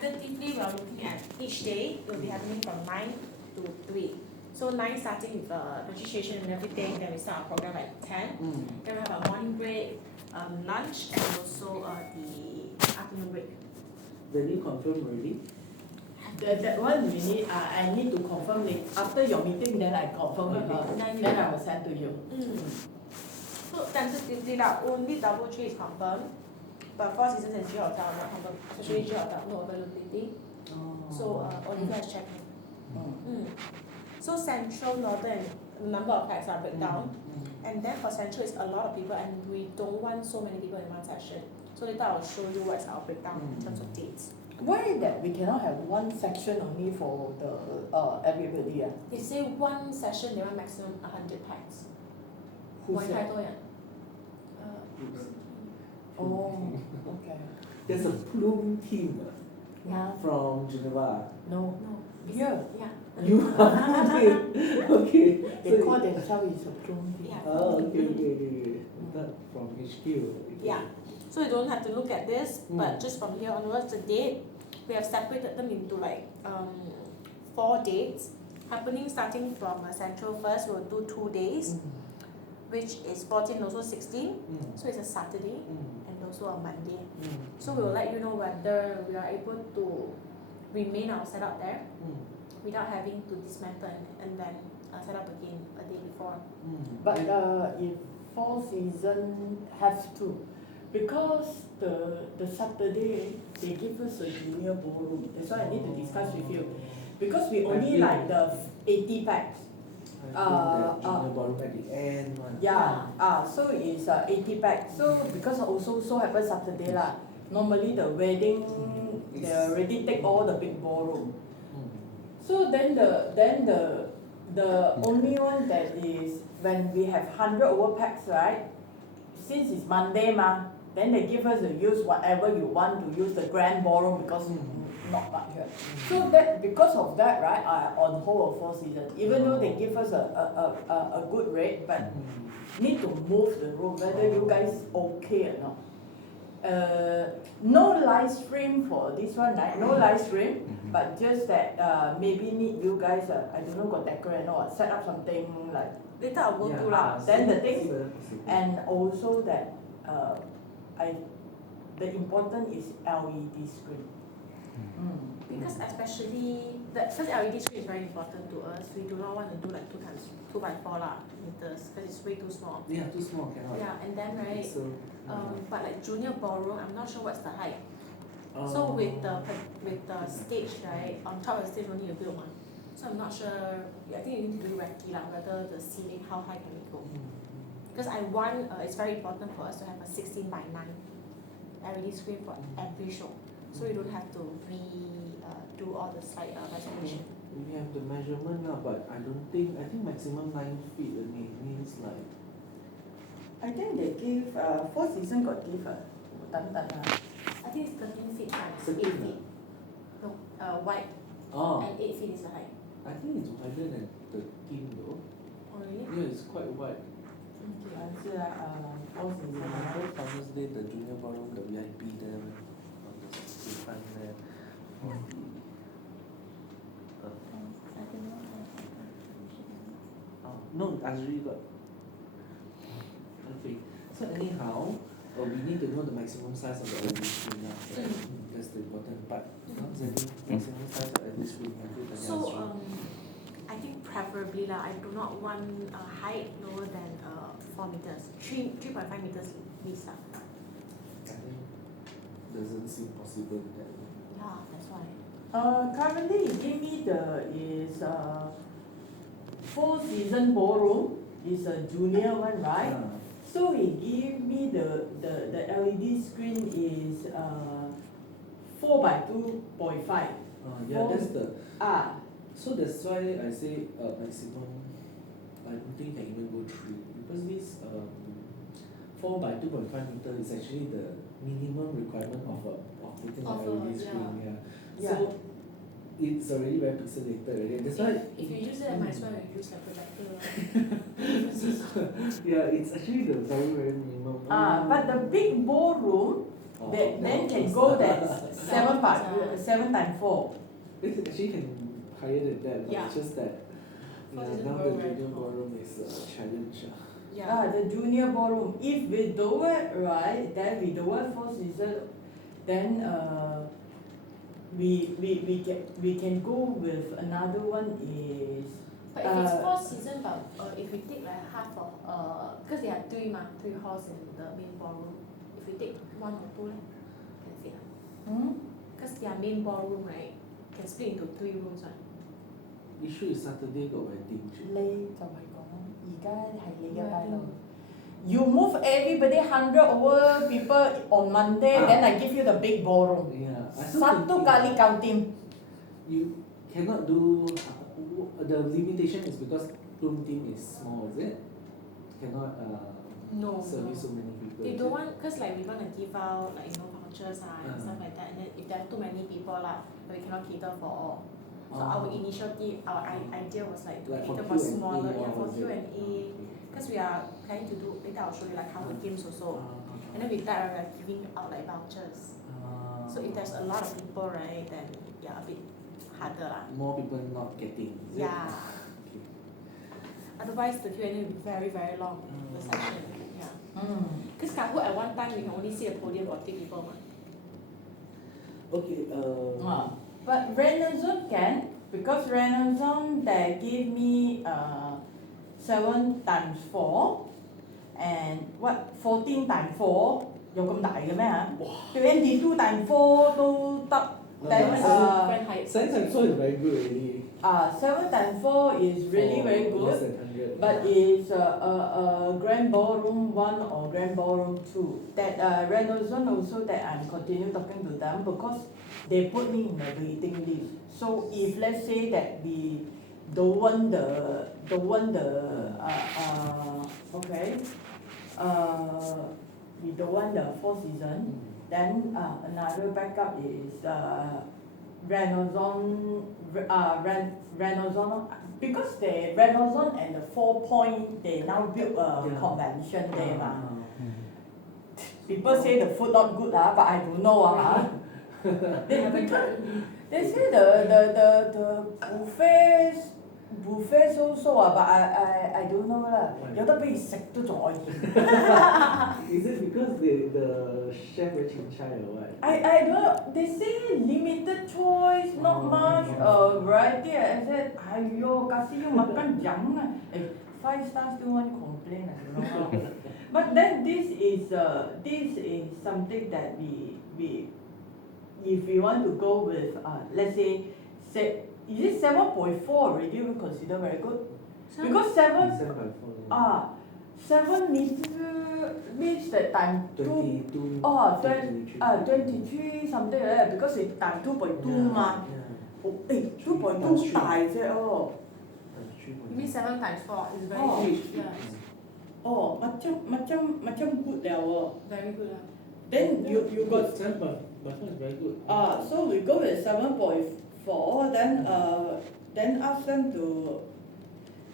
Tentatively, we are looking at each day, it will be happening from 9 to 3. So 9 starting with registration and everything, then we start our program at 10. Then we have our morning break, lunch, and also the afternoon break. Then you confirm already? That one we need, I need to confirm it. After your meeting, then I confirm with her. Then I will send to you. So tentatively lah, only double tree is confirmed, but Four Seasons and G Hotel are not confirmed. Especially G Hotel, no availability. So only guys check. So Central, Northern, number of packs are breakdown. And then for Central, it's a lot of people, and we don't want so many people in one session. So later I'll show you what's our breakdown in terms of dates. Why that we cannot have one section only for the everybody? They say one session they want maximum 100 packs. Who 1 said? 太多人。Oh, okay. There's a plume team Yeah. from Geneva. No. No. Here. Yeah. You are okay. They So call themselves a plume. Yeah. oh, okay. That from HQ. Okay. Yeah. So you don't have to look at this, but just from here onwards, the date, we have separated them into like 4 dates happening starting from Central first. We'll do 2 days, which is 14, also 16. So it's a Saturday and also a Monday. So we will let you know whether we are able to remain our setup there without having to dismantle and then set up again a day before. But if Four Seasons have to, because the Saturday they give us a junior ballroom. That's why I need to discuss with you. Because we only like the 80 packs. Junior ballroom at the end one. Yeah, so it's 80 packs. So because also so happens Saturday lah. Normally the wedding they already take all the big ballroom. So then the only one that is when we have 100 over packs, right? Since it's Monday then they give us to use whatever you want to use the grand ballroom because not much here. So that because of that, right? On the whole of Four Seasons, even though they give us a good rate, but need to move the room. Whether you guys okay or not. No live stream for this one, right? No live stream, but just that maybe need you guys, I don't know, got decorate or what, set up something like. Later I'll go through lah. Then the thing, and also that the important is LED screen. Because especially that first LED screen is very important to us. We do not want to do like 2x4 meters because it's way too small. Yeah, too small, cannot. Yeah, and then right, So, but like junior ballroom, I'm not sure what's the height. So with the stage right, on top of the stage only you build one. So I'm not sure. I think you need to do recce lah, whether the ceiling how high can it go? Because I want it's very important for us to have a 16 by 9 LED screen for every show. So you don't have to do all the slide resolution. we have the measurement now, but I think maximum 9 feet means like. I think they give Four Seasons got give I think it's 13 feet by 8 13 feet. No, wide and 8 feet is the height. I think it's wider than 13 though. Oh really? Yeah, it's quite wide.是Four Seasons. First Father's Day, the junior ballroom, the VIP there, on the front there. No, Azri got. Okay, so anyhow, we need to know the maximum size of the LED screen now. Right? That's the important part. Maximum size of LED screen. So I think preferably lah, I do not want a height lower than 4 meters, 3.5 meters least lah. I think doesn't seem possible that way. Yeah, that's why. Currently he give me is Four Seasons ballroom is a junior one, right? So he give me the LED screen is 4 by 2.5. Yeah, that's the. So that's why I say maximum. I don't think can even go 3 because this 4 by 2.5 meter is actually the minimum requirement of putting an LED screen. Yeah. So it's already very pixelated already. That's why. If you use it, I might as well use a projector. Yeah, it's actually the very minimum. But the big ballroom Oh, then can close. go that 7 times 4. It actually can higher than that, but Yeah. it's just that Four season now the ballroom very junior tall. ballroom is a challenge. Yeah. The junior ballroom. If we do it right, then we do it 4 season, then we can go with another one is But if it's 4 season, but if we take like half of because they have 3 halls in the main ballroom. If we take 1 or 2, can fit. Because their main ballroom right can split into 3 rooms right. Issue is Saturday got wedding. 你就係講，而家係你嘅大佬。You move everybody 100 over people on Monday, then I give you the big ballroom. Yeah, Satu kali kau tim. You cannot do the limitation is because room team is small, is it? Cannot No. service so many people. They is don't it? want, because like we want to give out like vouchers and stuff like that, and then if there are too many people we cannot cater for all. So our initiative, our idea was like to Like for cater for Q&A smaller, or for was it? Q&A, because we are planning to do, later I'll show you like card games also. And then with that we are giving out like vouchers. So if there's a lot of people right, then yeah, a bit harder lah. more people not getting, is it? Yeah. Okay. Otherwise the Q&A will be very very long, the session. Yeah. Because Kahoot at one time we can only see a podium for 3 people. Okay, But Renaissance can, because Renaissance they give me 7 times 4 and what 14 times 4 有咁大嘅咩嚇？22 times 4都得。Then Grand Hyatt. 7 times 4 is very good already. 7 times 4 is really very For less good. than 100. But it's a grand ballroom 1 or grand ballroom 2. That Renaissance also that I'm continue talking to them because they put me in the waiting list. So if let's say that we don't want the we don't want the 4 season, then another backup is Renaissance because the Renaissance and the 4 Point they now build a convention there ma. People say the food not good but I don't know they say the buffet so but I don't know lah. 有得俾你食都仲可以。Is it because the chef very chincai or what? I don't know. They say limited choice, not much variety. I said, "Ayo, kasih you makan jangan." 5 stars still want complain. I don't know. But then this is something that we if we want to go with let's say is it 7.4 already we consider very good? Because 7 7 meter means that time 22. 23 something like that because it time 2.2 嘛。2.2 大啫哦。You mean 7 times 4 is very Oh. huge. Yeah. Macam good 了哦。 Very good. Then you got 7 but 4 is very good. so we go with 7.4 then ask them to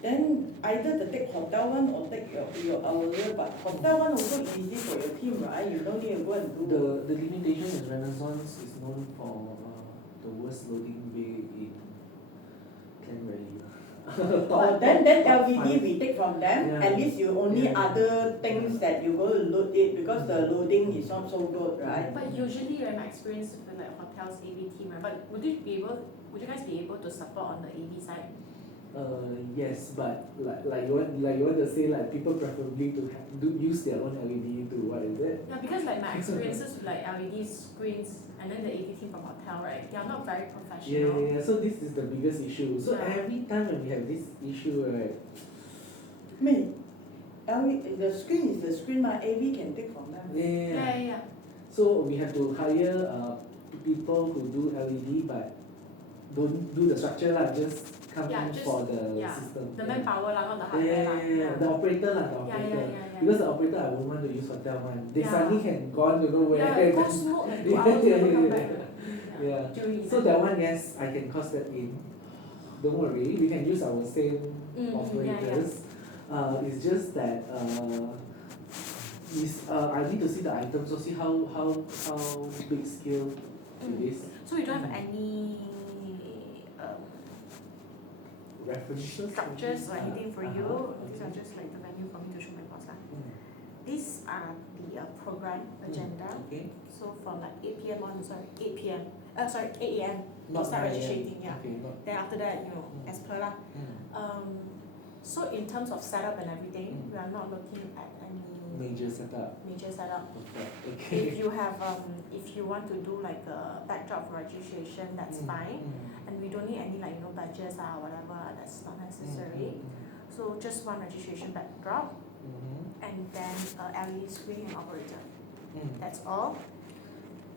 then either to take hotel one or take your hour, but hotel one also easy for your team, right? You don't need to go and do The limitation is Renaissance is known for the worst loading bay in Kent Valley. then LVD we take from them. Yeah. At least you only Yeah. other things that you go to load it because the loading is not so good, right? But usually my experience with like hotels AV team, right? But would you guys be able to support on the AV side? Yes, but like you want to say like people preferably to use their own LED to what is it? Yeah, because like my experiences with like LED screens and then the AV team from hotel, right? They are not very professional. Yeah. So this is the biggest issue. So Yeah. every time when we have this issue, right? The screen is the screen, my AV can take from them. Yeah. So we have to hire people who do LED but don't do the structure lah, just come Yeah, in just- for the yeah. system. The manpower lah, not the hardware lah. Yeah. The operator lah, the Yeah, operator. yeah. Because the operator I won't want to use hotel one. They Yeah. suddenly can gone to nowhere. Yeah, go smoke like 2 Yeah, hours, yeah, never come yeah, back. Yeah. Jury. So that one, yes, I can cost that in. Don't worry, we can use our same operators. It's just that is I need to see the items, so see how big scale it is. So you don't have any References. structures or anything for you. Uh-huh. These are just like the venue for me to show my boss lah. Mm. These are the program agenda. Okay. So from like 8 p.m. on, 8 p.m. 8 a.m. Not start 9 registering, yeah. Okay, not. Then after that, as per lah. Mm. So in terms of setup and everything, Mm. we are not looking at any Major setup. major setup. Okay. If you have if you want to do like a backdrop for registration, that's fine. And we don't need any like badges or whatever. That's not necessary. So just one registration backdrop and then LED screen and operator. That's all.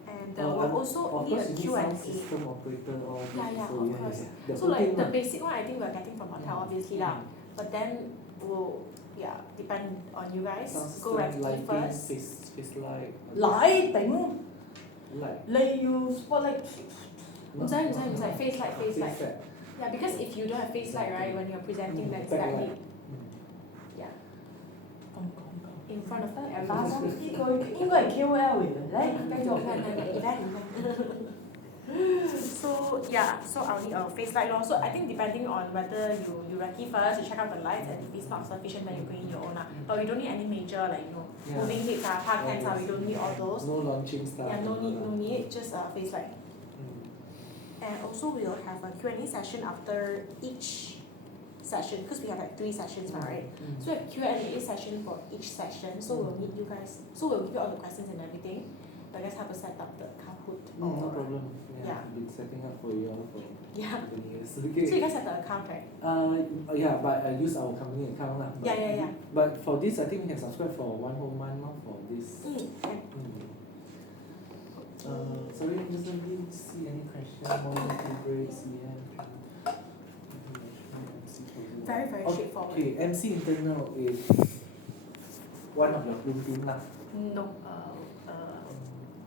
And we'll also need a Of course, you need Q&A. sound system operator or Yeah, so of course. The So whole like thing the lah. basic one, I think we're getting from hotel, obviously lah. But then we'll depend on you guys. Sound Go system, recce lighting, first. face light. lighting Light. 你要 spotlight 唔使 face light. Face light. Yeah, because if you don't have face light, right, when you're presenting, that's Backlight. directly講講講 in front of 打 everyone. 針呢個應該係 KOL 嚟嘅，嚟繼續。 So yeah, so I'll need a face light lor. So I think depending on whether you recce first, you check out the lights, and if it's not sufficient, then you bring in your own lah. But we don't need any major like Yeah. moving heads park cans we don't need all those. No launching stuff. Yeah, no need, just a face light. And also we'll have a Q&A session after each session because we have like 3 sessions now, right? So we have Q&A session for each session. So we'll meet you guys. So we'll give you all the questions and everything. But guys have to set up the Kahoot. No problem. Yeah. I've been setting up for you all for Yeah. 7 years. So you Okay. guys have the account, right? Yeah, but I use our company account lah. But- Yeah. But for this, I think we can subscribe for 1 whole month now for this. Okay. Sorry, doesn't really see any question. Morning tea breaks, yeah. Very straightforward. Okay, MC internal is one of your blue team lah. No,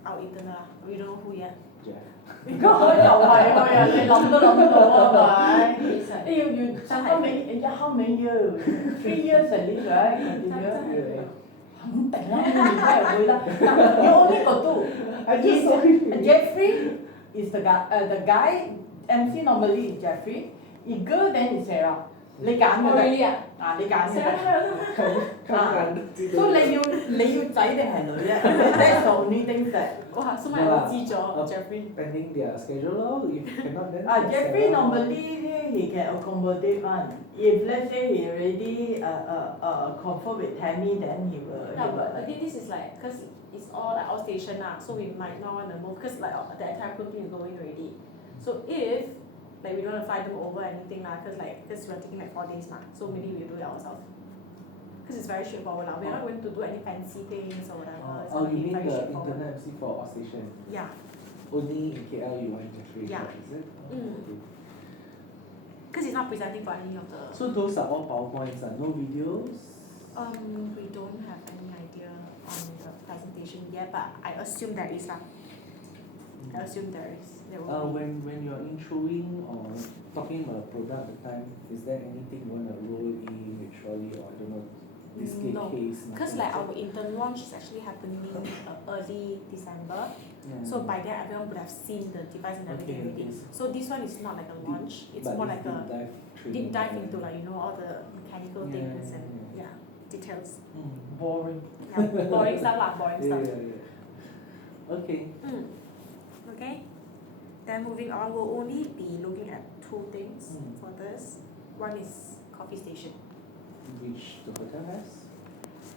our internal lah. We don't know who yet. Jeff. 而家佢又係佢啊！你諗都諗到啊，咪？你要 how many years? 3 years at least, right? Continue. 肯定啦，年梗係會啦。嗱，you only got two. Jeffrey is the guy. MC normally is Jeffrey. If girl then is Sarah. 你揀嘅啫。啊，你揀嘅啫。所以你要仔定係女啫？That's the only thing that. 哇，所以我知咗 Jeffrey。 Pending their schedule lor. If cannot then. Jeffrey normally he can accommodate one. If let's say he already confirm with Tammy, then he will. No, but I think this is like because it's all like all station lah, so we might not want to move because like the entire crew team is going already. So if like we don't want to fly them over anything lah, because we're taking like 4 days lah, so maybe we do it ourselves. Because it's very straightforward lah. We're not going to do any fancy things or whatever. It's Oh, gonna you be mean very the straightforward. internal MC for our station? Yeah. Only in KL you want Jeffrey, Yeah. is it? Okay. Because he's not presenting for any of the. So those are all PowerPoints, no videos? We don't have any idea on the presentation yet, but I assume there is lah. I assume there is. There will be. When you're introing or talking about product at the time, is there anything you want to roll in with Trolley or I don't know, display No, case? Because nothing like that? our intern launch is actually happening early December, Yeah. so by then everyone would have seen the device and everything Okay, already. okay. So this one is not like a launch; it's But more like a deep dive training. into like all the mechanical Yeah, things yeah, and details. Boring. Yeah, boring stuff lah, boring Yeah, stuff. yeah. Okay. Okay. Then moving on, we'll only be looking at 2 things for this. One is coffee station. Which the hotel has?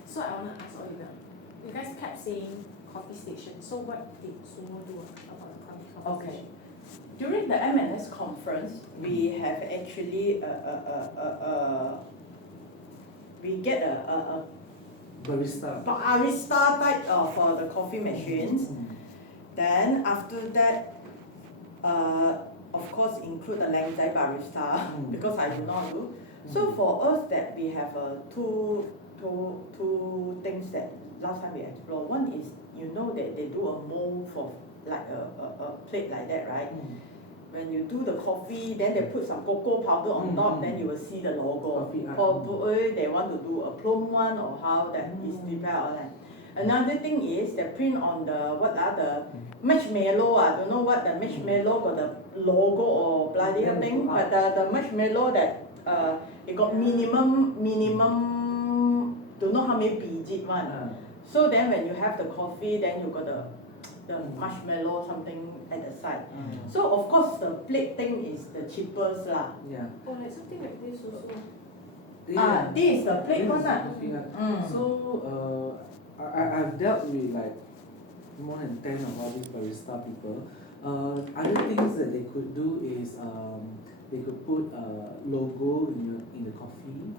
So I wanna ask all you guys kept saying coffee station. So what did Sumo do about the coffee Okay. station? During the M&S conference, we have actually we get a Barista. barista type for the coffee machines. Then after that, of course include the Langzai barista because I do not do. So for us that we have two things that last time we explored. One is that they do a mold for like a plate like that, right? When you do the coffee, then they put some cocoa powder on top, then you will see the logo. Coffee art. Probably they want to do a plum one or how that is prepared or that. Another thing is they print on the the marshmallow. I don't know what the marshmallow got the logo or bloody Yeah, thing, got but the marshmallow that it got minimum don't know how many digit one. So then when you have the coffee, then you got the marshmallow something at the side. So of course the plate thing is the cheapest lah. Yeah. Oh, like something like this also. This is the plate This one is lah. coffee lah. Mm. So I've dealt with like more than 10 of all these barista people. Other things that they could do is they could put a logo in the coffee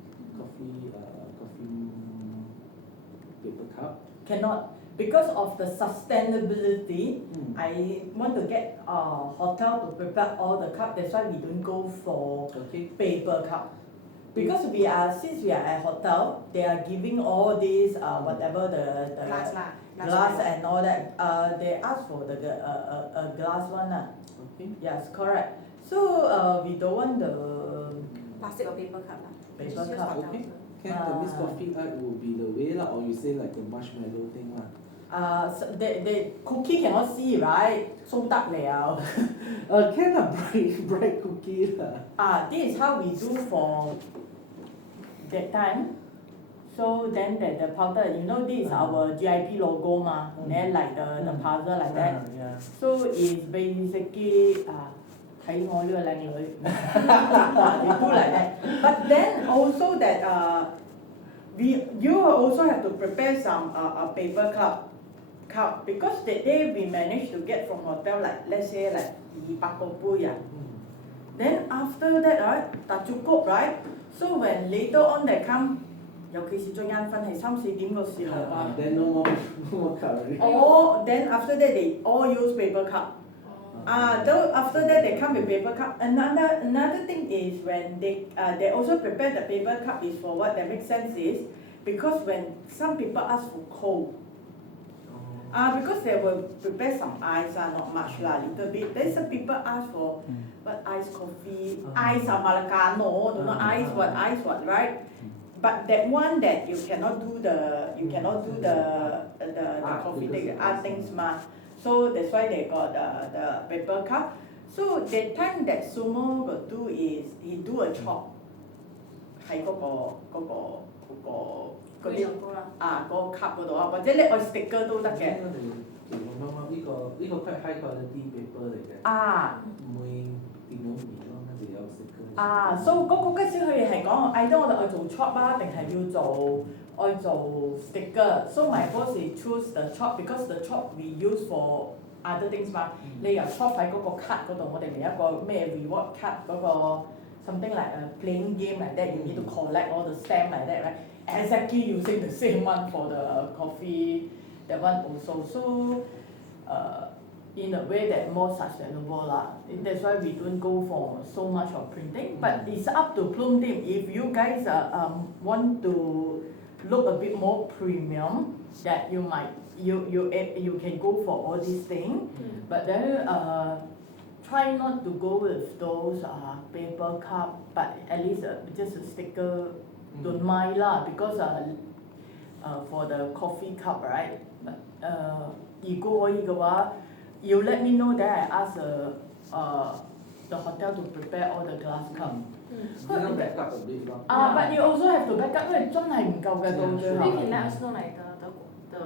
paper cup. Cannot because of the sustainability. Mm. I want to get a hotel to prepare all the cup. That's why we don't go for Okay. paper cup. Because since we are at hotel, they are giving all these whatever the Glass lah. glass and all that. They ask for the glass one lah. Okay. Yes, correct. So we don't want the Plastic or paper cup lah. paper Just use cup. hotel Okay. also. Can the Miss Coffee art will be the way lah, or you say like the marshmallow thing lah? So they cookie cannot see right? So dark liao. Can a bright cookie lah. This is how we do for that time. So then the powder, you know, this is our GIP logo ma. Then like the puzzle like that. Yeah. So it's basically thấy我呢個靚女，they do like that. But then also that you also have to prepare some a paper cup because that day we managed to get from hotel like let's say like 200個杯啊。Then after that tak cukup right? So when later on they come，尤其是最眼瞓係3、4點嘅時候啊。Then no more cup already. Then after that they all use paper cup. Though after that they come with paper cup. Another thing is when they also prepare the paper cup is for what that makes sense is because when some people ask for cold. Because they will prepare some ice not much lah, little bit. Then some people ask for what iced coffee, ice Americano, don't know ice what, right? But that one that you cannot do the coffee thing, things ma. So that's why they got the paper cup. So that time that Sumo will do is he do a chop 喺嗰個cup 嗰度或者你愛 sticker 都得嘅。呢個 quite high quality paper 嚟嘅。唔會掂到面咯，跟住有 sticker。So 嗰陣時佢哋係講，either我哋愛做 chop 定係要做 sticker。So my boss is choose the chop because the chop we use for other things 嘛。你由 chop 喺嗰個 card 嗰度，我哋咪一個咩 reward card 嗰個 something like a playing game like that. You need to collect all the stamp like that, right? Exactly using the same one for the coffee, that one also. So in a way that more sustainable lah. That's why we don't go for so much of printing. But it's up to Plum Team. If you guys want to look a bit more premium, that you can go for all these things. But then try not to go with those paper cup. But at least just a sticker. Don't mind lah because for the coffee cup right. You go 可以嘅話。You let me know that I ask the hotel to prepare all the glass cup. back up a bit 咯。But you also have to back up，因為真係唔夠嘅到最 Maybe 後。you can let us know like the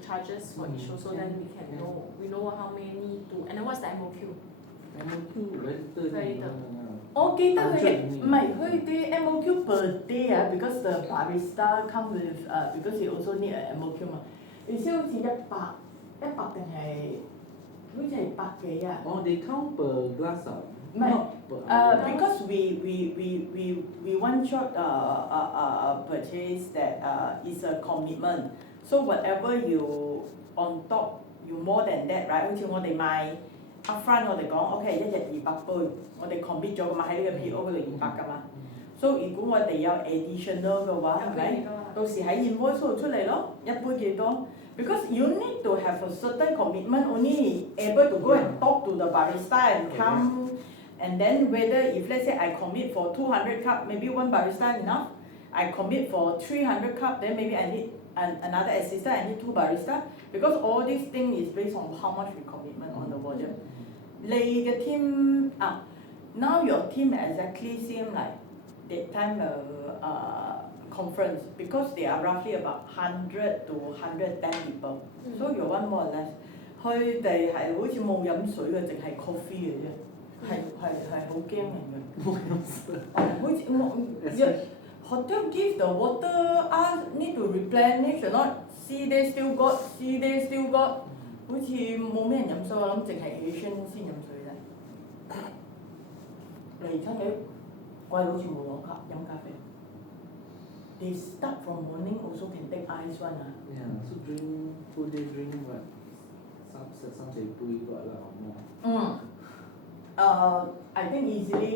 charges for each so then we can know how many to and then what's the MOQ. Very little。我記得佢啲 MOQ per day because the barista come with because he also need a MOQ 嘛。你先好似100定係？好似係100幾啊？ They count per glass 啊？唔係，because we one shot purchase that is a commitment. So whatever you on top, you more than that, right？好似我哋買 upfront，我哋講 OK 一日200杯，我哋 commit 咗㗎嘛，喺呢個 PO 嗰度200㗎嘛。So 如果我哋有 additional 嘅話，係咪？到時喺 invoice 度出嚟咯，一杯幾多？ Because you need to have a certain commitment, only able to go and talk to the barista and come, and then whether if let's say I commit for 200 cup, maybe one barista enough. I commit for 300 cup, then maybe I need another assistant, I need 2 barista, because all this thing is based on how much we commitment on the volume. 你嘅 team now your team exactly same like that time conference, because they are roughly about 100 to 110 people, so you want more or less. 佢哋係好似冇飲水嘅，淨係 coffee 嘅啫，係好驚人嘅。冇飲水。好似hotel give the water need to replenish or not see they still got 好似冇咩人飲水，我諗淨係 Asian 先飲水啫。嚟親你貴好似冇飲咖啡。They start from morning also can take ice one Yeah, so drink full day drink what? Some say pui got lah or more. I think easily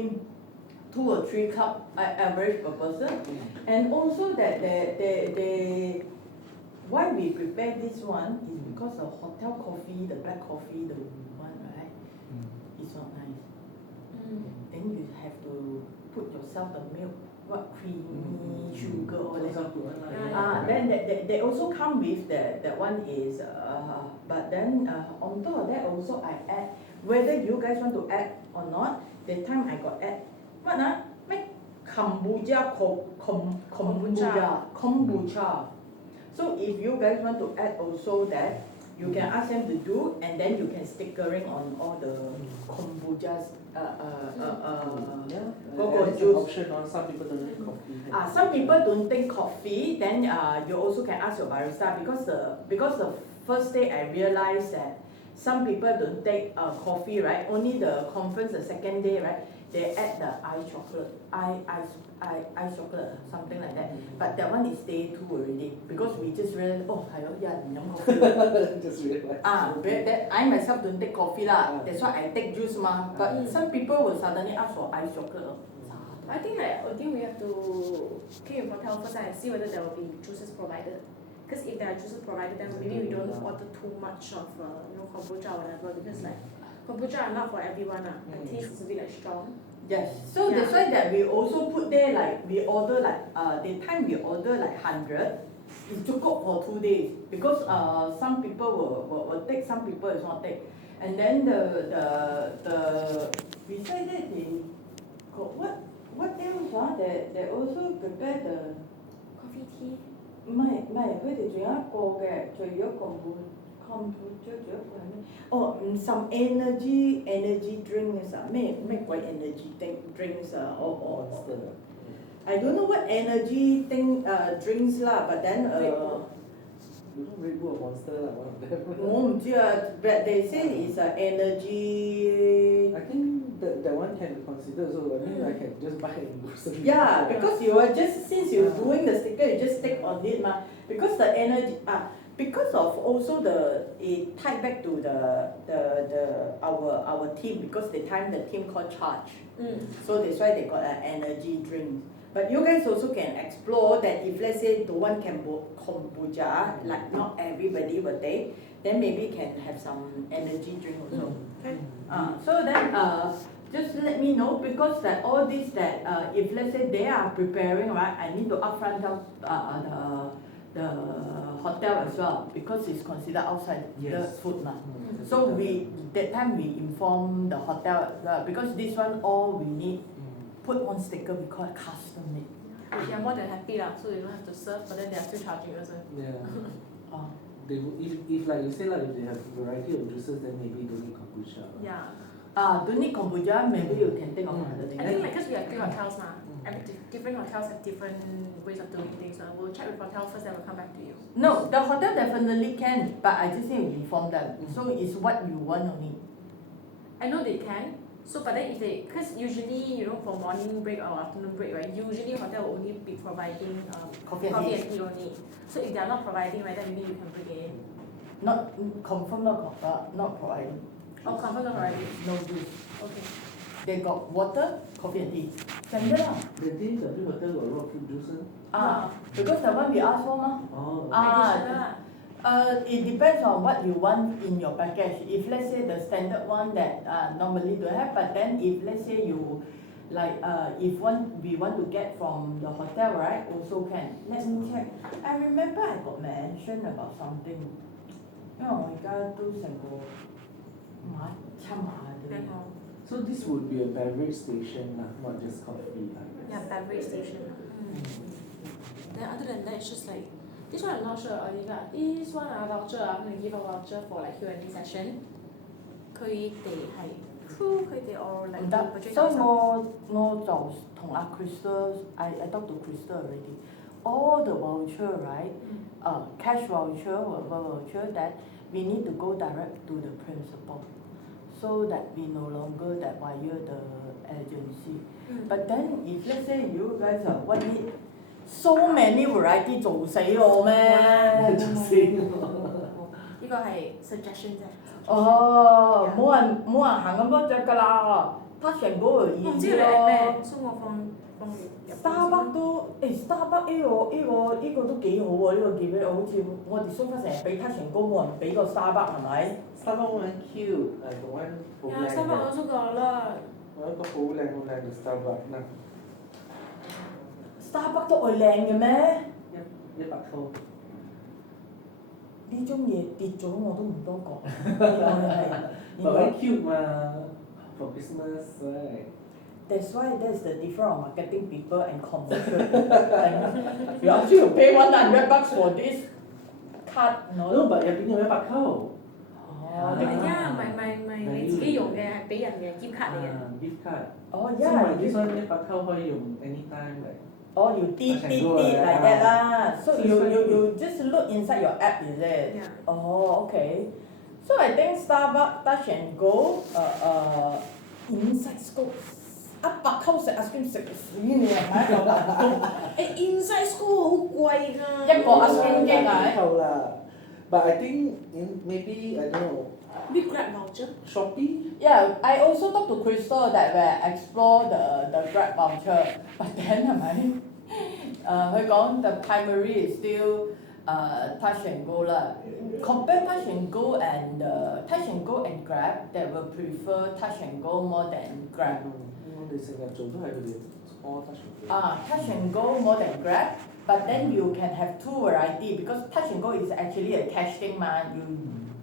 2 or 3 cup average per person. And also that they why we prepare this one is because the hotel coffee, the black coffee, the one, right? It's not nice. Then you have to put yourself the milk, what creamy sugar all that. Then they also come with that one is but then on top of that also I add, whether you guys want to add or not, the time I got add what make kombucha. So if you guys want to add also that, you can ask them to do, and then you can stickering on all the kombuchas. Juice. Option on some people don't drink coffee. Some people don't take coffee. Then you also can ask your barista, because the first day I realized that some people don't take coffee, right? Only the conference the second day, right? They add the ice chocolate, ice chocolate, something like that. But that one is day 2 already, because we just realized, no coffee. Just realized. That I myself don't take coffee lah. That's why I take juice ma. But some people will suddenly ask for ice chocolate. I think we have to keep in hotel first and see whether there will be juices provided. Because if there are juices provided, then maybe we don't order too much of kombucha or whatever, because like kombucha are not for everyone. The taste is a bit strong. Yes, so that's why that we also put there like we order like the time we order like 100, it's cukup for 2 days, because some people will take, some people is not take, and then the beside that they got what else they also prepare the Coffee, tea. 唔係佢哋仲有一個嘅，除咗kombucha仲有一個係咩？some energy drinks咩鬼 energy drinks Monster. I don't know what energy drinks lah, but then Red Bull or Monster lah, one of them. 我唔知but they say it's energy. I think that one can be considered, so I mean I can just buy in grocery. Yeah, because you are just, since you're doing the sticker, you just take on it ma. Because the energy because of also it tied back to our team, because the time the team called Charge. So that's why they got an energy drink. But you guys also can explore that if let's say don't want kombucha, like not everybody will take, then maybe can have some energy drink also. So then just let me know, because that all this that if let's say they are preparing, right, I need to upfront tell the hotel as well, because it's considered outside the food lah. So that time we inform the hotel because this one all we need put on sticker, we call it custom made. They are more than happy lah, so they don't have to serve, but then they are still charging us. Yeah. They if like you say like if they have variety of juices, then maybe don't need kombucha. Yeah. Don't need kombucha, maybe you can think of another thing. I think because we have 3 hotels now, different hotels have different ways of doing things. We'll check with hotel first, then we'll come back to you. No, the hotel definitely can, but I just need to inform them. So it's what you want only. I know they can. So, but then if they, because usually, for morning break or afternoon break, right, usually hotel will only be providing Coffee and tea. only. So if they are not providing, right, then maybe you can bring it in. Not confirm, not providing. Oh, confirm not providing. No juice. Okay. They got water, coffee and tea. Standard lah. The day the blue hotel got raw fruit juice. Because the one we asked for ma. Oh. Additional. It depends on what you want in your package. If let's say the standard one that normally don't have, but then if let's say you Like if we want to get from the hotel, right? Also can. Let me check. I remember I got mentioned about something. 因為我而家都成個差麻嘅。Hang on. So this would be a beverage station lah, not just coffee lah. Yeah, beverage station. Then other than that, it's just like this one I'm not sure. You got this one voucher. I'm gonna give a voucher for like Q&A session. 佢哋係 through 佢哋 or like 唔得，所以我就同阿 Crystal，I talked to Crystal already. All the voucher, right? Cash voucher, whatever voucher, that we need to go direct to the principal, so that we no longer that via the agency. But then if let's say you guys want it so many variety 做死我咩？做死呢個係 suggestion 啫。哦，冇人行咁多隻㗎啦，Touch and Go 就易我唔知你啲係咩，咯。所以我放Starbucks 都，Starbucks 呢個都幾好喎，呢個 give 好似我哋 so far 成日俾 Touch and Go，冇人俾個 Starbucks 係咪 Starbucks 好 cute，個 one 好靚嘅。Starbucks 我都講啦。我一個好靚嘅 Starbucks 啦。Starbucks 都愛靚嘅咩？100扣。呢種嘢跌咗我都唔多講。But very cute 嘛，for Christmas right? That's why that's the difference of marketing people and commercial people. You actually you pay $100 for this card, No, but 入邊有100扣。哦，係啊，唔係你自己用嘅，係俾人嘅 gift card 嚟嘅。gift card。哦 So my this one 100扣可以用 anytime like。Oh, you did like that lah. So you just look inside your app, is it? Yeah. Oh, okay. So I think Starbucks Touch and Go, inside school. 100扣食 ice cream 食死你啊！買一個蛋糕。inside school 好貴㗎。一個 ice cream 機啊！扣啦。But I think maybe I don't know. Big Grab voucher. Shopee. Yeah, I also talked to Crystal that we explore the Grab voucher, but then 係咪？佢講 the primary is still Touch and Go 啦。Compare Touch and Go and Touch and Go and Grab, they will prefer Touch and Go more than Grab. 我哋成日做都係佢哋 all Touch and Go。Touch and Go more than Grab, but then you can have two variety because Touch and Go is actually a cash thing 嘛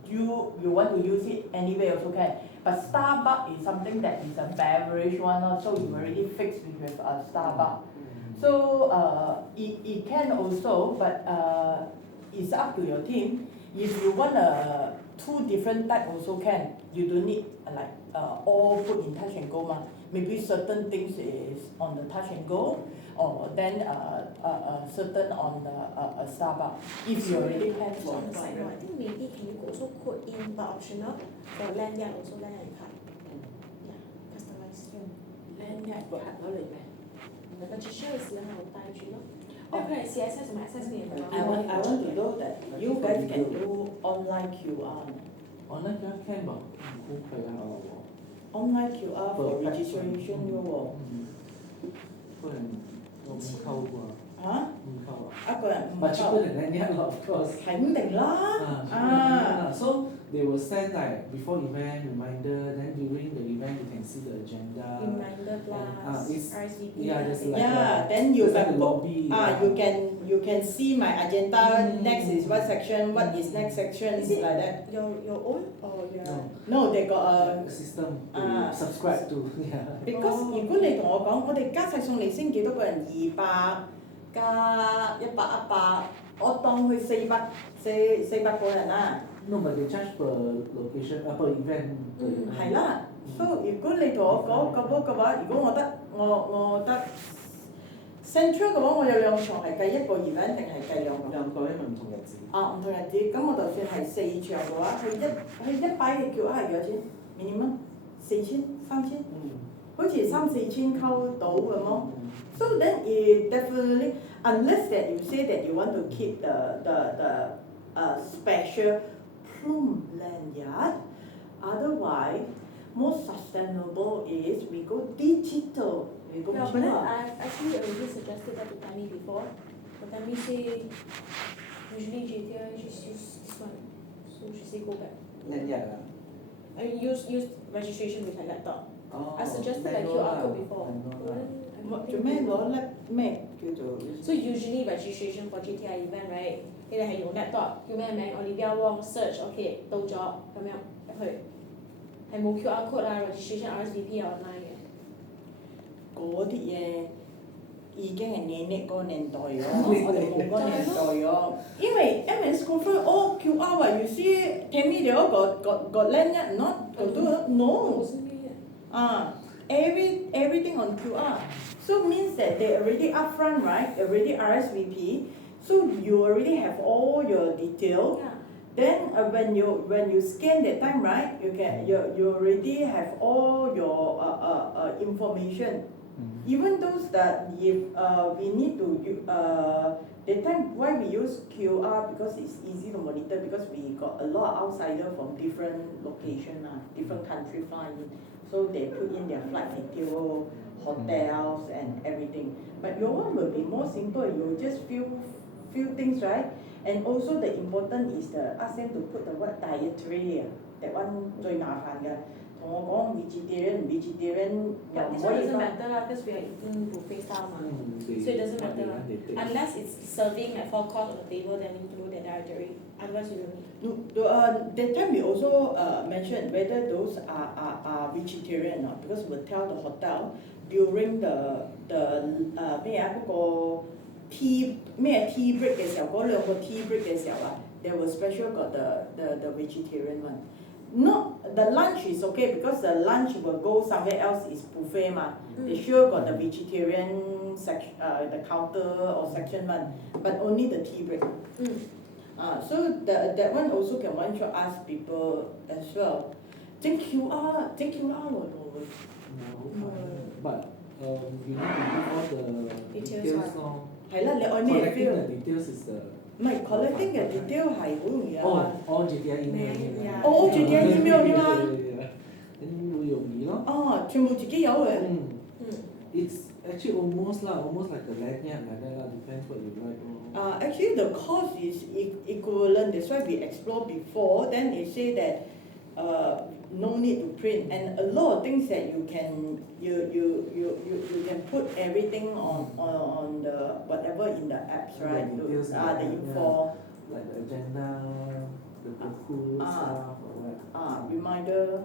，you want to use it anyway also can. But Starbucks is something that is a beverage one, so you already fixed with Starbucks. So it can also, but it's up to your team. If you want two different type also can. You don't need like all put in Touch and Go 嘛。Maybe certain things is on the Touch and Go, or then certain on the Starbucks. If you already plan for On the side note, I think maybe can you also put in but optional for lanyard also lanyard card. Yeah, customize. lanyard card 攞嚟咩？registration 嘅時候帶住咯，因為佢係 CSS 同埋 SS 嘅嘢。I want to know that you guys can do online QR. Online QR can 嘛？好貴啊我。Online QR for registration 嘅喎。個人我唔扣啩。嚇？唔扣啊？一個人唔 But cheaper 夠。 than lanyard of course。肯定啦。So they will send like before event reminder, then during the event you can see the agenda. Reminder plus it's RSVP. yeah, there's like Yeah, then you it's like can a lobby. you can see my agenda. Next is what section, what is next section, Is it like that. your own or your? No, No, they got a system to subscribe to. Yeah. because 如果你同我講，我哋加晒送你先幾多個人？200加100，我當佢400個人啦。No, but they charge per location, per event. 係啦，所以如果你同我講咁多嘅話，如果我得 central 嘅話，我有兩場係計一個 event 定係計兩個？兩個因為唔同日子。唔同日子，咁我就算係4場嘅話，佢一擺嘅叫係幾多錢？minimum 4000、3000，好似3-4千溝到咁咯。So then it definitely, unless that you say that you want to keep the special plume lanyard, otherwise more sustainable is we go digital. We go Yeah, but then QR. I actually already suggested that to Tammy before. But Tammy say usually JTI just use this one. So she say go back. Lanyard I mean use registration with her laptop. 哦 I suggested like manual QR lah, code before. manual lah. 做咩攞叻咩叫做 So usually registration for GTI event, right? 你哋係用 laptop 叫咩名 Olivia Wong search OK 到咗咁樣入去，係冇 QR code 啊 registration RSVP 啊 online 嘅。嗰啲嘢已經係你嗰個年代咗，我哋冇嗰個年代咗。因為 MS Conference all QR 話 you see tell me they all got lanyard not got do no 冇身邊嘅。everything on QR. So means that they already upfront, right? Already RSVP. So you already have all your detail. Yeah. Then when you scan that time, right? You already have all your information. Even those that if we need to the time why we use QR because it's easy to monitor because we got a lot of outsider from different location different country flying. So they put in their flight detail, hotels and everything. But your one will be more simple. You just few things, right? And also the important is the ask them to put the word dietary. That one 最麻煩嘅。同我講 vegetarian But this one doesn't matter lah because we are eating buffet style mah. So it doesn't matter lah. Unless it's serving like 4 course on the table, then you do the dietary. Otherwise you don't need. No, that time we also mentioned whether those are vegetarian or not because we'll tell the hotel during the 咩嗰個 tea break 嘅時候，嗰兩個 tea break 嘅時候they will special got the vegetarian one. Not the lunch is okay because the lunch will go somewhere else is buffet ma. They sure got the vegetarian section, the counter or section one, but only the tea break. So that one also can one shot ask people as well. 整 QR 咯，But you need to give all the details 咯。係啦，你按咩 Collecting feel？ the details is the 唔係 collecting 嘅 detail 係好容易啊嘛。all GTI email 哦，GTI email 啫嘛。咁會容易咯。哦，全部自己有嘅。It's actually almost like a lanyard like that lah. Depends what you like lor. Actually the cost is equivalent. That's why we explore before. Then they say that no need to print and a lot of things that you can put everything on the whatever in the apps, right? The details, The info. Like the agenda, the Goku stuff or what. Reminder.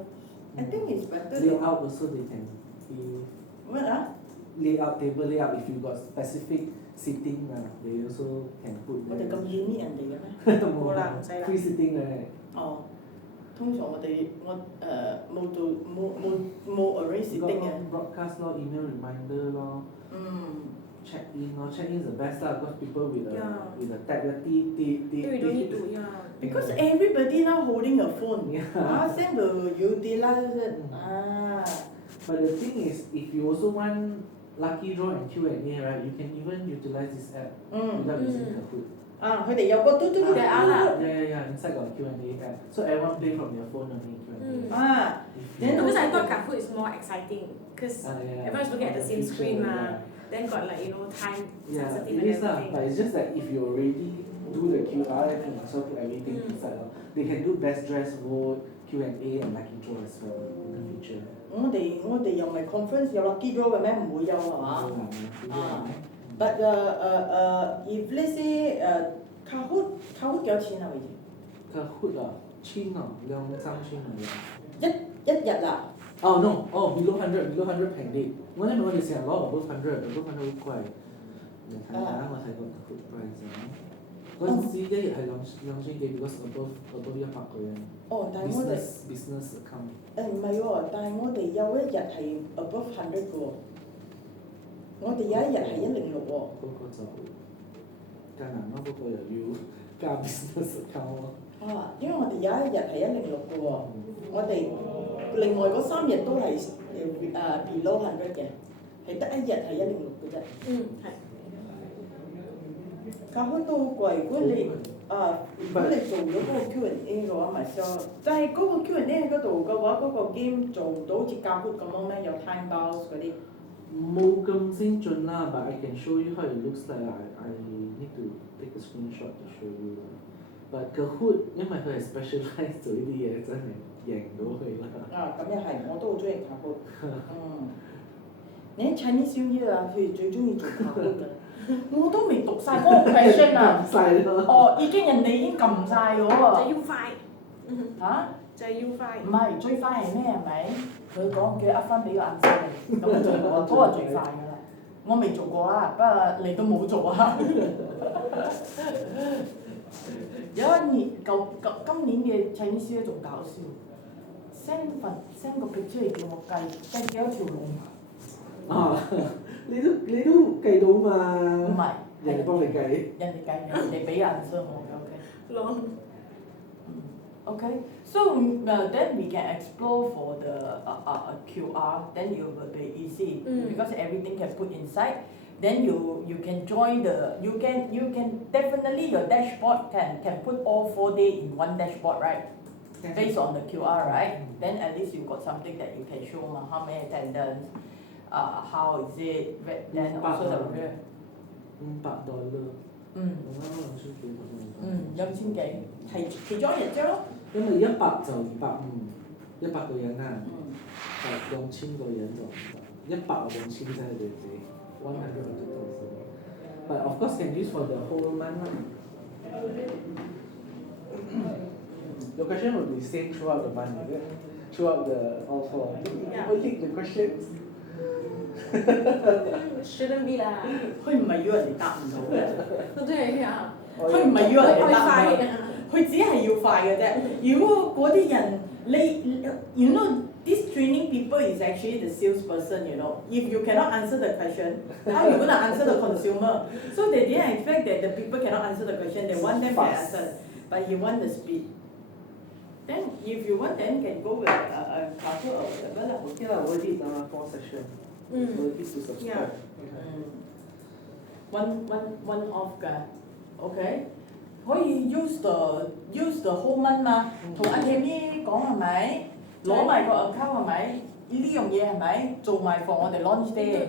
I think it's better. Layout also they can see. What Layout, table layout. If you got specific seating, they also can put 我 there. 哋咁遠啲人哋嘅咩？冇啦，唔使啦。 Free sitting right? 哦，通常我冇 arrange You got sitting 嘅。 broadcast lor, email reminder lor. Check in lor, check in is the best lah because people with a tab, We don't need to, yeah. Because everybody now holding a phone. Yeah. Ask them to utilize it. But the thing is, if you also want lucky draw and Q&A, right, you can even utilize this app without using Kahoot. 佢哋有個嘟嘟嘟。Yeah, inside got Q&A app. So everyone play from their phone only Q&A. Then Because I thought Kahoot is more exciting because yeah. everyone's looking at the same screen Yeah. ma. Then got like time Yeah, sensitive it and is lah. everything. But it's just that if you already do the QR, you can also put everything inside. They can do best dress vote, Q&A and lucky draw as well in the future. 我哋又唔係 conference 有 lucky draw 嘅咩？唔會有係嘛？But if let's say Kahoot 幾多錢啊？好似 Kahoot 千2,300一日啊？ Oh no, below 100 per day. 我哋成日攞 above 100好貴。你睇下我睇過 Kahoot price 嗰陣時一日係2,000幾 because above 100個人。但係我哋 business account。唔係喎，但係我哋有一日係 above 100嘅喎。我哋有一日係106喎。嗰個就艱難咯，嗰個又要加 business account 咯。因為我哋有一日係106嘅喎，我哋另外嗰3日都係below 100嘅，係得一日係106嘅啫。係。Kahoot 都好貴，如果你做咗嗰個 Q&A 嘅話，咪收。但係嗰個 Q&A 嗰度嘅話，嗰個 game 做唔到好似 Kahoot 咁樣咩？有 time bounce 嗰啲。冇咁先進啦，but I can show you how it looks like. I need to take a screenshot to show you. But Kahoot 因為佢係 specialize 做呢啲嘢，真係贏到佢啦。咁又係，我都好中意卡好。你 Chinese New Year 啊，佢最中意做卡好㗎。我都未讀晒嗰個 question 啊。撳曬咯。已經人哋已經撳晒咗就喎。要快。嚇？就係要快。唔係，最快係咩係咪？佢講叫噏翻俾個眼色你，咁就嗰個最快㗎啦。我未做過啦，不過你都冇做啊。有一年今年嘅 Chinese New Year 仲搞笑，send 個 picture 嚟叫我計幾多條龍。你都計到嘛？唔係，人哋幫你計。人哋俾眼色我嘅 OK。long. Okay, so then we can explore for the QR. Then it will be easy because everything can put inside. Then you can join you can definitely your dashboard can put all 4 days in one dashboard, right? Based on the QR, right? Then at least you got something that you can show how many attendance, how is it, then also the $500。有千幾，係其中一日啫咯。因為100就250，100個人啊，2000個人就100或2000啫，對唔對？100 But of course can use for the whole month lah. The question will be same throughout the month, is it? Throughout the all 4. Yeah. What think the questions? Shouldn't be 啦。佢唔係要人哋答唔到嘅。對啊。佢唔係要人哋答唔快到，佢只係要快嘅啫。如果嗰啲人you know this training people is actually the salesperson, you know. If you cannot answer the question, how you gonna answer the consumer? So they didn't expect that the people cannot answer the question. They want them to answer, but you want the speed. Then if you want, then can go with a couple or whatever lah. Okay lah, worth it 4 session. Worth it to subscribe. One off 㗎 ，OK？可以 use the whole month 嘛，同阿 Tammy 講係咪？攞埋個 account 係咪？呢樣嘢係咪？做埋for我哋 launch day。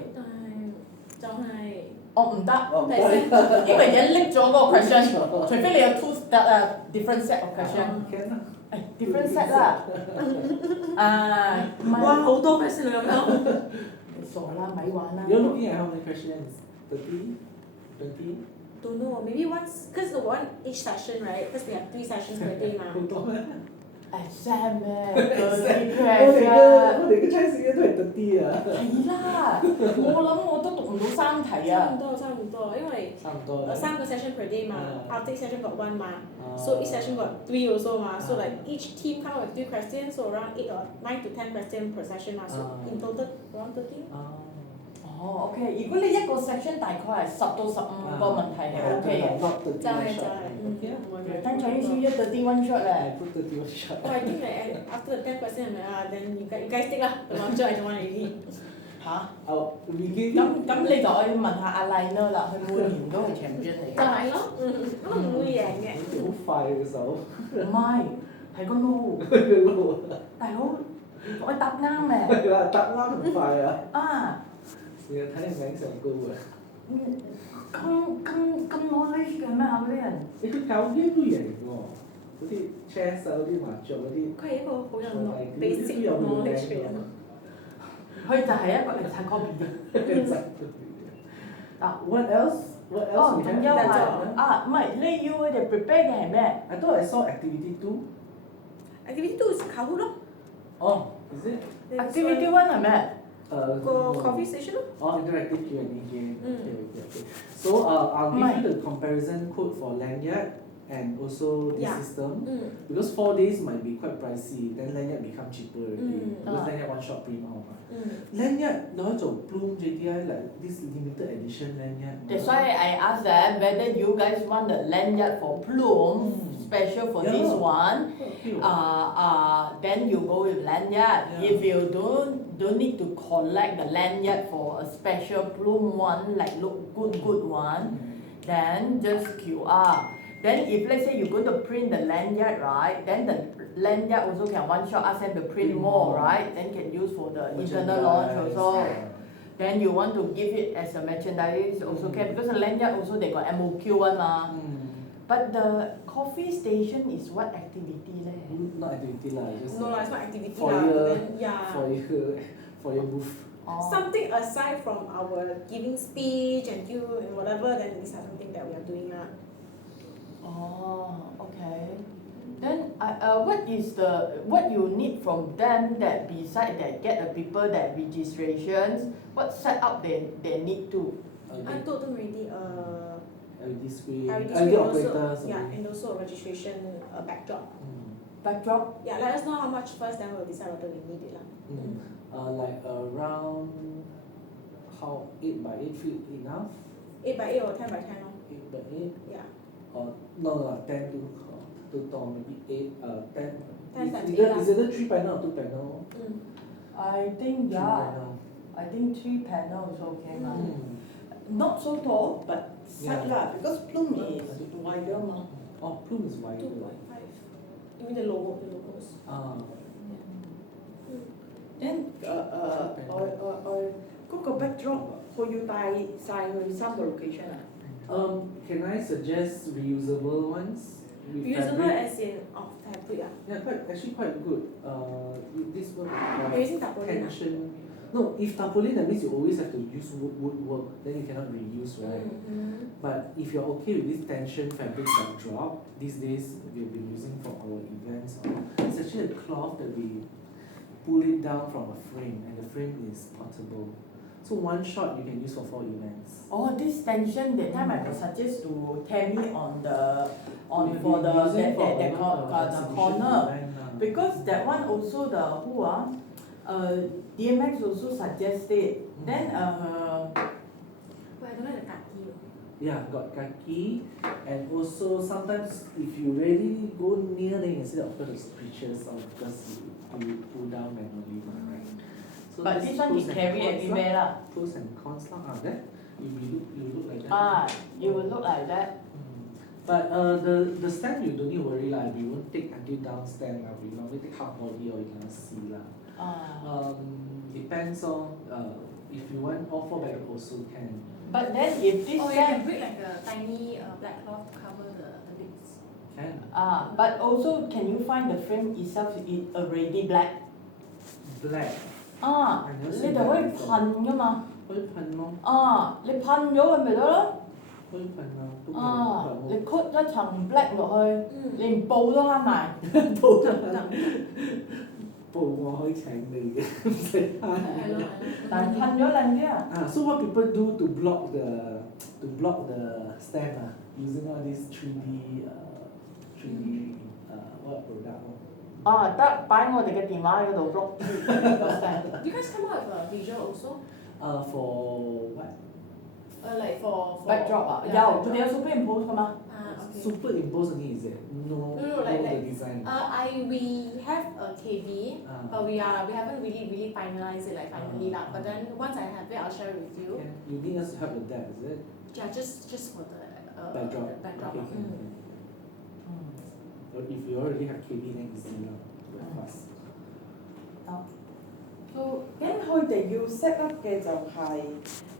就係。唔得，因為一拎咗個 question， 除非你有 different set of question。different set 啦。哇，好多 question 咁樣。你傻啦，咪玩啦。 You're looking at how many questions? 30? 20? Don't know, maybe once, because the one each session, right? Because we have 3 sessions per day 嘛。好多咩？Sam 咩？我哋嘅 Chinese 都係30啊。係啦，我諗我都讀唔到3題啊。差唔多，因為差唔多3個 session per day 嘛，outtake session got 1嘛，so each session got 3 also 嘛，so like each team come up with 3 questions, so around 8 or 9 to 10 questions per session 嘛，so in total around 30。OK， 如果你一個 section 大概係10到15個問題係 OK 嘅。就係但係要一對 one shot 咧。我係經理 after the 10 question 係咪啊？then you guys take 啦，咁我將嚟做翻你嚇？咁你就可以問下阿麗啦，佢每年都係 champion 嚟嘅。就係咯，我唔會贏嘅。好快嘅手。唔係，係個路。大佬，我答啱咧。係啦，答啱唔快啊。啊！成日睇你名上高啊！咁knowledge嘅咩嗰啲人？你佢搞 game 都贏喎，嗰啲 chess 啊，嗰啲麻雀嗰啲。佢係一個好有basic knowledge 嘅人。佢就係一個encyclopedia。What else? What else? 仲有係唔係你要佢哋 prepare 嘅係咩 I thought I saw activity 2。activity 2 is Kahoot 咯。哦，is it? activity 1係咩？個 coffee station 咯。interactive Q&A game. Okay. So I'll give you the comparison code for lanyard and also this system. Because 4 days might be quite pricey, then lanyard become cheaper already. Because lanyard one shot print off. Lanyard 攞做 Bloom JDI like this limited edition lanyard. That's why I asked them whether you guys want the lanyard for Bloom special for this one. Then you go with lanyard. If you don't need to collect the lanyard for a special Bloom one, like look good one, then just QR. Then if let's say you're going to print the lanyard, right? Then the lanyard also can one shot ask them to print more, right? Then can use for the internal launch also. Then you want to give it as a merchandise also can because the lanyard also they got MOQ one But the coffee station is what activity leh? Not activity lah, just No lah, it's not activity for lah. your- Then, yeah. for your booth. Oh. Something aside from our giving speech and whatever, then these are something that we are doing lah. Oh, okay. Then what you need from them that beside that get the people that registrations, what setup they need to? I told them already, LED screen, LED LED screen operator, also, yeah, sorry. and also a registration backdrop. Backdrop? Yeah, let us know how much first, then we'll decide whether we need it lah. Like around 8 by 8 feet enough? 8 by 8 or 10 by 10 lor. 8 by 8? Yeah. Or no, 10 too tall, maybe 10. 10 times It's 8 lah. either 3 panel or 2 panel. I think 3 yeah. panel. I think 3 panels is okay ma. Not so tall, but side Yeah. lah, because Plume is wider ma. Oh, Plume is wider. 2.5. You mean the logos? Ah, Then 嗰個 backdrop 佢要帶晒去3個 location 啊。can I suggest reusable ones? With Reusable fabric? as in of fabric ah. Yeah, actually quite good. This one You're using tarpaulin ah? tension. No, if tarpaulin, that means you always have to use woodwork, then you cannot reuse, right? But if you're okay with this tension fabric backdrop, these days we've been using for our events, it's actually a cloth that we pull it down from a frame, and the frame is portable. So one shot you can use for 4 events. Oh, this tension that time I suggest to Tammy on the We've for been the using for that a lot of the exhibition corner. event, Because that one also the who DMX also suggested. Then But I don't like the kaki. Yeah, got kaki, and also sometimes if you really go near, then you can see the of course the pictures of because you pull down manually, right? So but this one he pros and carry cons everywhere lah. Pros and cons lah. There you look like that. You will look like that. But the stand you don't need to worry lah. We won't take until down stand lah. We normally take half body or you cannot see lah. Depends on if you want all 4 back also can. But then if this Oh, you stand can bring like a tiny black cloth to cover the lids. Can. but also can you find the frame itself is already black? Black. I never see 你哋可以噴噶嘛？可以噴咯。你噴咗佢咪得咯？可以噴啊，都冇你 coat 一層 black 落去，連布都啱埋。布得布我可以請你嘅，唔使慳。但係噴咗靚啲啊。So what people do to block the stand using all these 3D what product 得擺我哋嘅電話喺嗰度 block 住個 stand。Do you guys come out with a visual also? For what? Like for backdrop 有佢哋有 superimpose 噶嘛？ okay. Superimpose only is it? No, like the design. We have a KB, but we haven't really finalized it like finally lah. But then once I have it, I'll share it with you. Yeah, you need us to help with that, is it? Yeah, just for the Backdrop. backdrop. Okay, okay. But if you already have KB, then easy lah, very fast. So 咁佢哋要 set up 嘅就係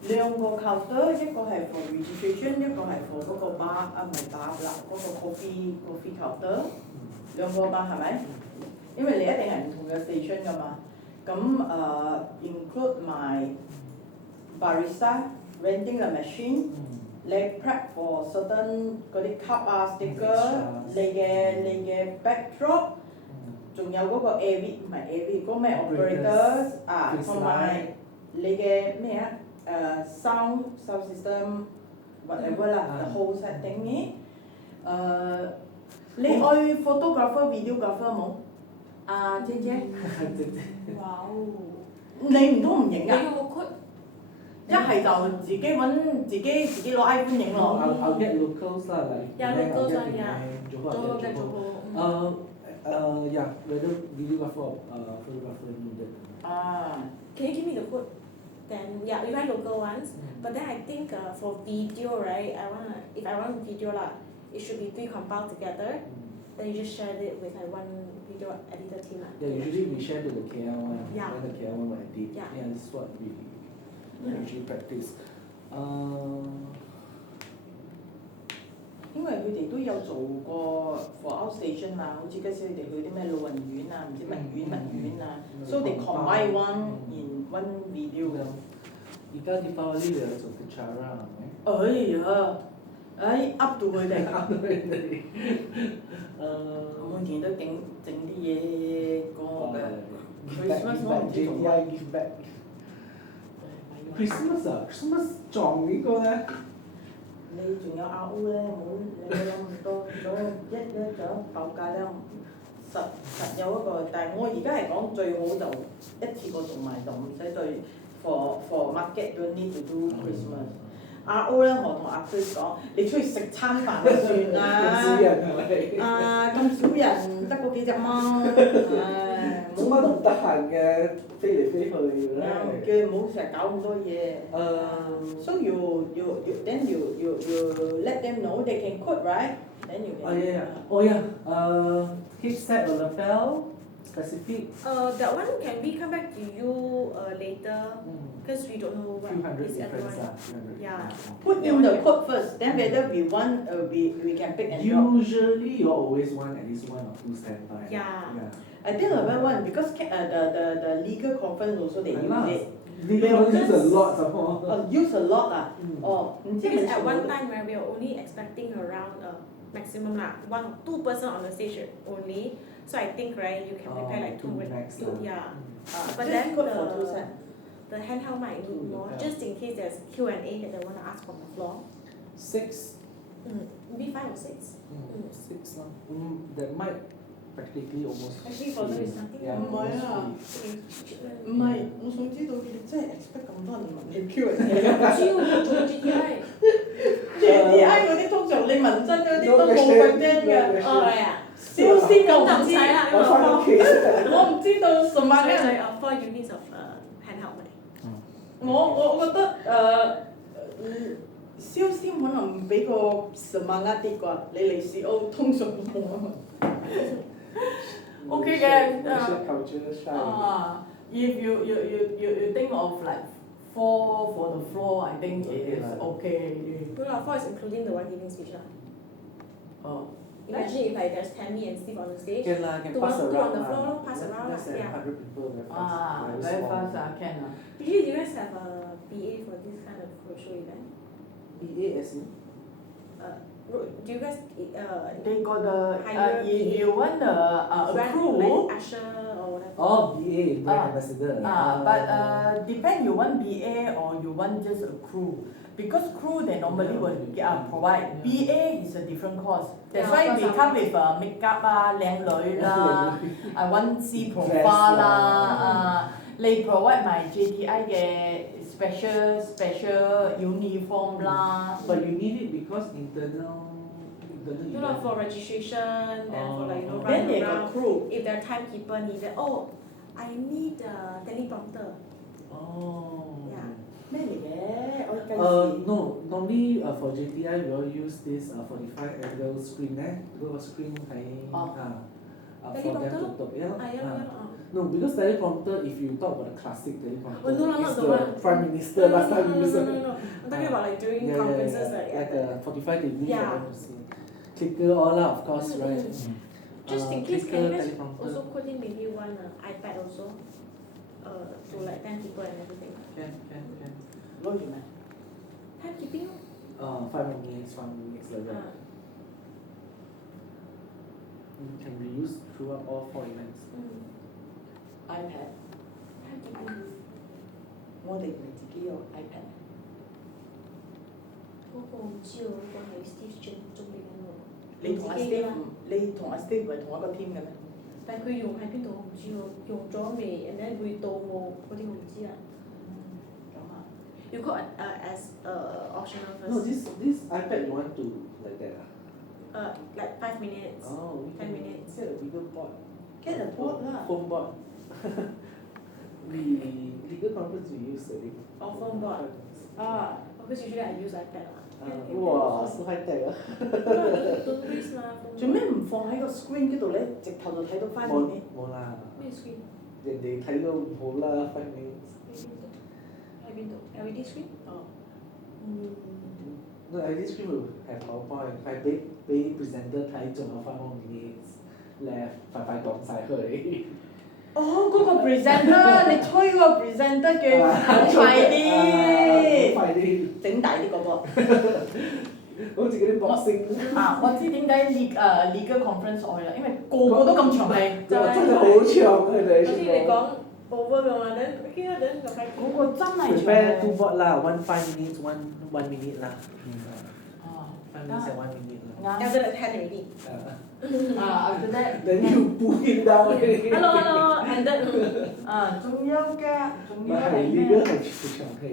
2個 counter，一個係 for registration，一個係 for 嗰個 bar 唔係 bar 啦，嗰個 coffee counter，2個 bar 係咪？因為你一定係唔同嘅 station 噶嘛。咁include 埋 barista renting the machine，你 prep for certain 嗰啲 cup sticker，你嘅 backdrop。仲有嗰個 AV 唔係 AV 嗰個咩 operators 同埋你嘅咩sound system whatever 啦 the whole set thingy 你愛 photographer videographer 冇？姐姐，哇哦！你唔通唔影㗎？你有冇 code？一係就自己揾自己攞 iPhone 影咯。I'll get locals lah, like Yeah, Penang, locals I'll one, get yeah. Penang, Johor, I'll get Johor. Johor. Yeah, whether videographer or photographer needed. Can you give me the code? Then yeah, we want local ones. But then I think for video, right? If I want video lah, it should be 3 compiled together. Then you just share it with like one video editor team lah. Yeah, usually we share to the KL one, Yeah. then the KL one will edit. Yeah. This is what we usually practice. 因為佢哋都有做過 for outstation 嘛，好似嗰時佢哋去啲咩老人院啊，唔知乜院啊，so they combine one in one video。而家啲包呢度有做 Pachara 係咪？噏到佢哋。啱佢哋。我每年都整啲嘢過我嘅。Christmas 我唔知做乜。 give back。Christmas 啊 ，Christmas 撞呢個咧？你仲有RO咧，你冇諗咁多，仲爆價咧，實有一個，但係我而家係講最好就一次過做埋就唔使再 for market don't need to do Christmas。RO 咧，我同阿 Chris 講，你出去食餐飯就算啦。咁少人係咪？咁少人得嗰幾隻貓，做乜都唔得閒嘅，飛嚟飛去咧。叫佢唔好成日搞咁多嘢。So you then you let them know they can quote right? Then you can. Oh yeah. Hip set or lapel specific. That one can we come back to you later? Because we don't know what Few hundred is difference everyone. lah. Yeah. Put in the quote first, then whether we want, we can pick and drop. Usually you always want at least 1 or 2 standby. Yeah. I think I will want because the legal conference also they use it. Legal use a lot some more. Use a lot ah. Because at one time where we are only expecting around maximum lah 1 or 2 person on the stage only. So I think right you can prepare like 2 max two, lah. yeah. But then for 2 cents. The handheld might need more, just in case there's Q&A that they want to ask from the floor. 6. Maybe 5 or 6. 6 lah. That might practically almost. Actually for them it's nothing. Yeah. 唔係啊，唔係，我想知道佢哋真係 expect 咁多人問你 Q&A 啊。只要做 GTI。GTI 嗰啲通常你問真嗰啲都冇咁驚嘅。係啊。燒先我唔知，我唔知道什麼嘅。 4 units of handheld mic. 我覺得燒先可能俾個10萬啲啩，你嚟 CO 通常都冇啊。OK 嘅。If you think of like 4 for the floor, I think it is okay. No, 4 is including the one giving speech lah. Oh. Imagine if like there's Tammy and Steve on the stage. Can lah, can Two pass on around the lah. floor, pass around Less lah, than yeah. 100 people very fast. Very small. fast can ah. Usually do you guys have a BA for this kind of roadshow event? BA as in? Do you guys They got the hire if you want the run crew. like usher or whatever? Oh, BA, brand ambassador. But depend you want BA or you want just a crew. Because crew they normally will provide. BA is a different cost. That's why we come with makeup 啊、靚女啦、1C profile 啦、你 provide 埋 JTI 嘅 special uniform 啦。 But you need it because internal No, not for registration, then for like you know Then run they got around. crew. If their timekeeper needed, oh, I need a teleprompter. Oh. Yeah. 咩嚟嘅？我計時。 No, normally for JTI we all use this 45 angle screen 嗰個 screen 喺for them to talk. No, because teleprompter, if you talk about the classic teleprompter, Oh, no, not it's the the one. Prime Minister last time we used it. No. I'm talking about like during conferences Like a 45 degree Yeah. for them to see. Clicker all lah, of course, right? Just in case, can you guys teleprompter. also put in maybe one iPad also? To like 10 people and everything. Can. 攞住咩？ Timekeeping? 5 minutes like that. Can be used throughout all 4 events. iPad， Timekeeping. 我哋咪自己有 iPad。嗰個唔知喎，嗰個係 Steve 做嚟嘅喎。你同阿 Steve，你同阿 Steve 唔係同一個 team 嘅咩？但係佢用喺邊度我唔知喎，用咗未 and then 會到冇嗰啲我唔知啊。咁啊。You got as optional first. No, this iPad you want to like that Like 5 minutes. Oh, we 10 can minutes. get a bigger board. Get a board lah. Phone board. We legal conference we use the Phone board. Because usually I use iPad 啦。哇，so high tech 啊！ Don't waste 啦。做咩唔放喺個 screen 嗰度咧？直頭就睇到翻面。冇啦，咩 screen？人哋睇到唔好啦，5 minutes。喺邊度？LED screen？哦。No, this screen will have PowerPoint. 俾 presenter 睇仲有5 more minutes left， 快講晒佢。哦，嗰個 presenter 你催個 presenter 嘅講快啲，快啲，整大啲個噃。好似嗰啲 boxing。我知點解legal conference 愛啦，因為個個都咁長氣。真係好長佢哋。好似你講 over 咁啊，等 OK 啊，等就快。嗰個真係長氣。prepare 2 board 啦，1 5 minutes one minute 啦。5 minutes and 1 minute 啦。After that 10 already. after that Then you pull him down already. Hello, and then 仲有㗎，仲有係係呢個咩？係長氣。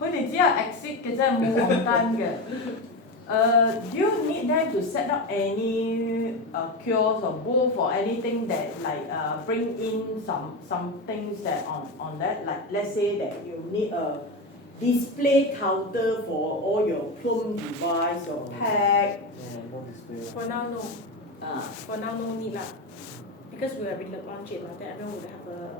佢哋只有 exit 嘅啫，冇 on time 嘅。Do you need them to set up any kiosk or booth or anything that like bring in some things that on that, like let's say that you need a display counter for all your Plum device, your pack. No display. for now no. Uh, For now no need lah. Because we have been launch it lah, then everyone would have a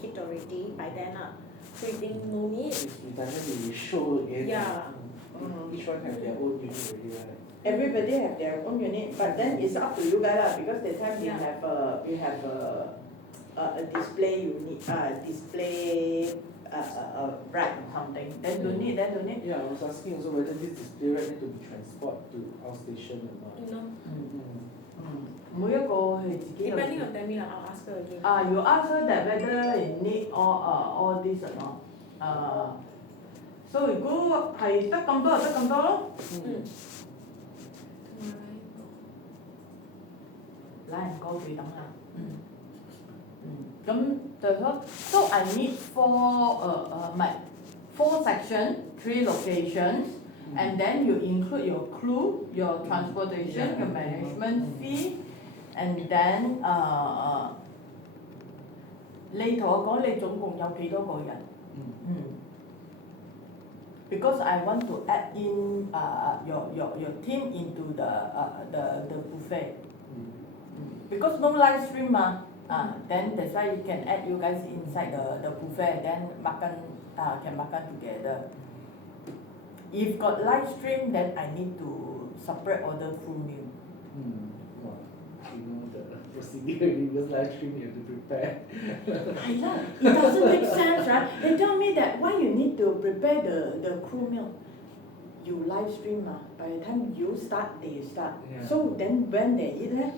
kit already by then lah. So you think no need? If we doesn't show again. Yeah. Each one have their own unit already, right? Everybody have their own unit, but then it's up to you guys lah, because that time we Yeah. have a display unit, display rack or something. then don't need. Yeah, I was asking also whether this display right need to be transport to outstation or not. You know, 每一個係自己有。 depending on Tammy lah, I'll ask her again. You ask her that whether you need all this or not. So 如果係得咁多就得咁多咯。拉人高對等啦。咁就講，so I need four section, 3 locations, and then you include your crew, your transportation, your management fee, and then 你同我講你總共有幾多個人？Because I want to add in your team into the buffet. Because no live stream then that's why you can add you guys inside the buffet, then can makan together. If got live stream, then I need to separate order full meal. Well, you know the procedure because live stream you have to prepare. It doesn't make sense, right? They tell me that why you need to prepare the crew meal. You live stream by the time you start, they start. Yeah. So then when they eat Yeah.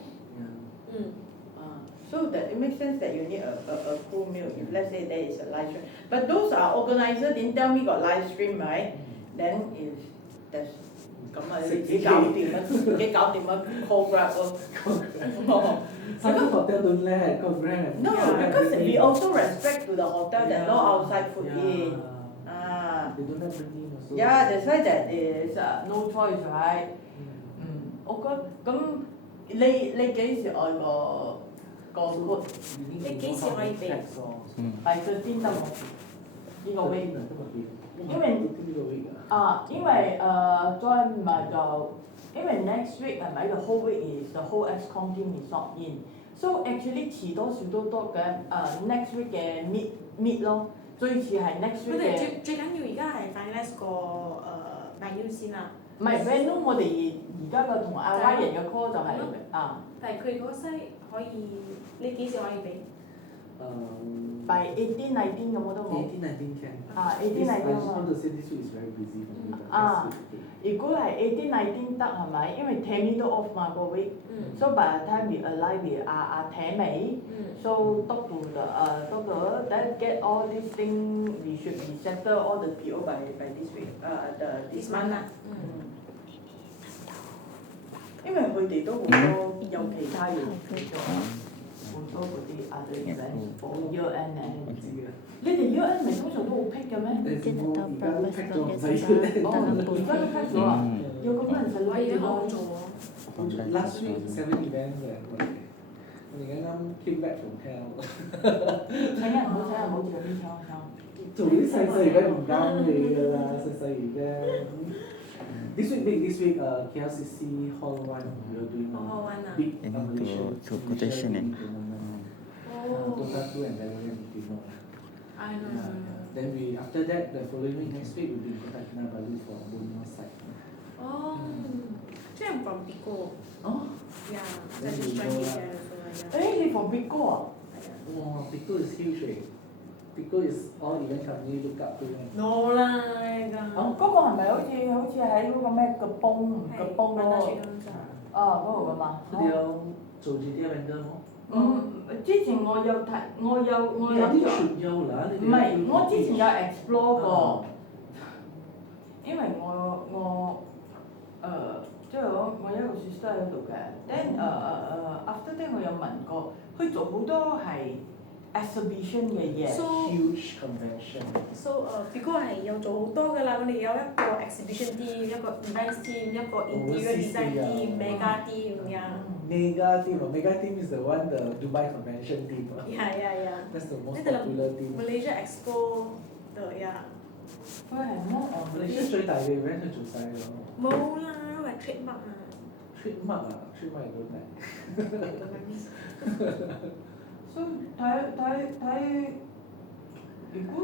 So that it makes sense that you need a full meal if let's say there is a live stream. But those are organizer didn't tell me got live stream, right? Then if there's 咁你自己搞掂啦，自己搞掂啦 call Grab 咯。Some hotel don't let call Grab. No, because we also respect to the hotel that no outside food in. They don't have bring in also. Yeah, that's why that is no choice, right? 我覺得咁你幾時愛個 code？你幾時可以俾係佢邊得冇？呢個 week，因為再唔係就因為 next week 係咪 the whole week is the whole ExCom team is not in， so actually 遲多少都多嘅next week 嘅 meet 咯，最遲係 next 佢 week 哋嘅。最緊要而家係 finalize 個menu 先啦。唔係 venue 我哋而家嘅同阿 Y 人嘅 call 就係但係佢嗰西可以，你幾時可以俾by 18、19咁我都冇。 18, 19 can. 18、I 19 just want to say this week is very busy for me. But Ah. next week, okay. 如果係18、19得係咪？因為 Tammy 都 off 嘛個 week。So by the time we align with Tammy, so talk to the doctor, then get all these things, we should be settle all the PO by this week, this month 啦。因為佢哋都好多有其他嘢做咗。好多嗰啲 other events for year end 唔 and 知啊。你哋 year end 咪通常都好 pick 嘅咩？而家都 pack 咗唔使要。哦，而家都 pick 咗啊！有咁多人使我而家好攞做喎。Last week 7 events 我哋啱啱 came back from hell。請人唔好請人，唔好住邊搶。做啲細細而家唔啱你㗎啦，細細而家。This week, KLCC Hall 1 we are doing Hall 1 啊 big to quotation tournament. Dota 2 and Valorant Ultimate. I know. Then after that, the following week, next week, we'll be in Kota Kinabalu for Borneo side. Oh, actually I'm from Pico. Oh, Yeah, so Then I just you joined go it lah. there also. Yeah. eh, you from Pico ah? Wow, Pico is huge, eh? Pico is all event company look up to. No lah, 哦，嗰個係咪好似喺嗰個咩嘅崩嗰個？啊，嗰度㗎嘛？佢哋有做住啲 vendor 冇？之前我有睇，我有啲諗咗，全有啦，你哋唔係，我之前有 explore 過啊，因為我即係我一個 sister 喺度嘅，then after that 我有問過，佢做好多係 exhibition 嘅嘢。 So huge convention。 Pico 係有做好多㗎啦，我哋有一個 exhibition team，一個 events team，一個 interior design team，mega team 呀。Mega team is the one the Dubai convention team. Yeah. That's the most Then the popular team. Malaysia Expo 的呀。佢係 more on Malaysia 最大嘅 event 係做晒咯。冇啦，因為 trademark 啊。 trademark 啊，trademark 有冇大？所以睇，如果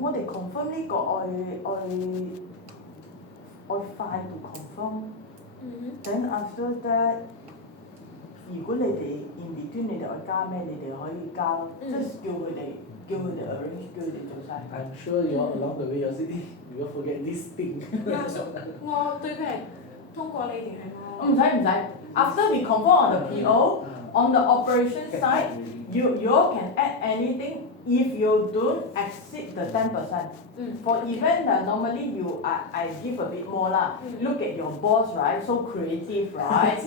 我哋 confirm 呢個愛快到 confirm， then after that， 如果你哋 in between 你哋愛加咩，你哋可以加咯，即係叫佢哋 arrange， 叫佢哋做晒。 I'm sure you all along the way 有時啲如果 forget this thing。我對佢係通過你定係我？唔使，after we confirm on the PO。On the operation side, you all can add anything if you don't exceed the 10%. For event, normally I give a bit more lah. Look at your boss, right? So creative, right?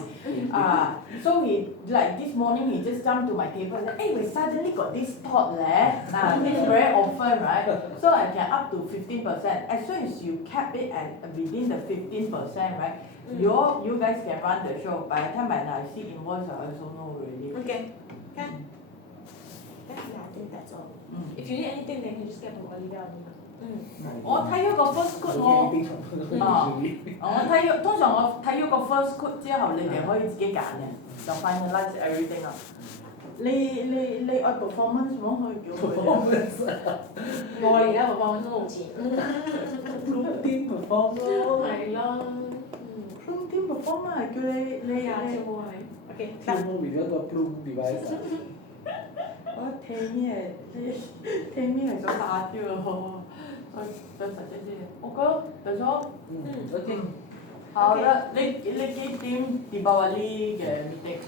So he like this morning he just jumped to my table and said, hey, we suddenly got this thought leh. This very often, right? So I can up to 15%. As soon as you cap it at within the 15%, right? You guys can run the show. By the time I see invoice, I also know already. Okay, can. Yeah, I think that's all. If you need anything, then you just get from Olivia only. 我睇咗個 first code 我睇咗通常我睇咗個 first code 之後，你哋可以自己揀嘅，就 finalize everything 啦。你愛 performance 冇可以叫佢哋。我而家個幫都冇錢。Group team perform 咯。係咯。Room team performance 係叫你跳舞係。OK，跳舞 with 一個 plume device 啊。我聽咩係想打啲咯，再實際啲。我覺得第咗。OK。好的，你幾點 Deepavali 嘅 meeting？